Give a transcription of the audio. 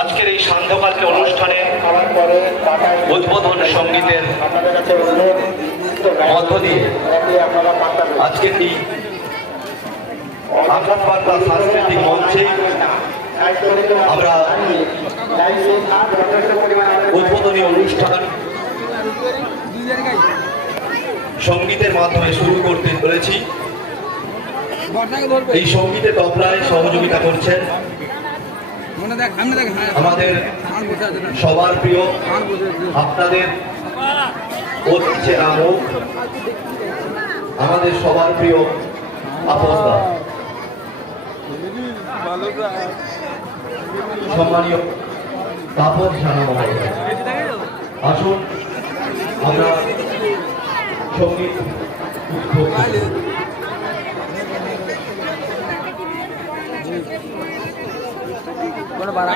আজকের এই সান্ধ্যকালকে অনুষ্ঠানে উদ্বোধন সঙ্গীতের মধ্য দিয়ে আজকের এই আকাশবার্তা সাংস্কৃতিক মঞ্চে আমরা উদ্বোধনী অনুষ্ঠান সঙ্গীতের মাধ্যমে শুরু করতে চলেছি। এই সঙ্গীতের তবলায় সহযোগিতা করছেন আমাদের সবার প্রিয়, আপনাদের অতি চেনা মুখ, আমাদের সবার প্রিয় আপসদা। সম্মানীয় তাপস সানা মহোদয়, আসুন আমরা সঙ্গীত बड़ा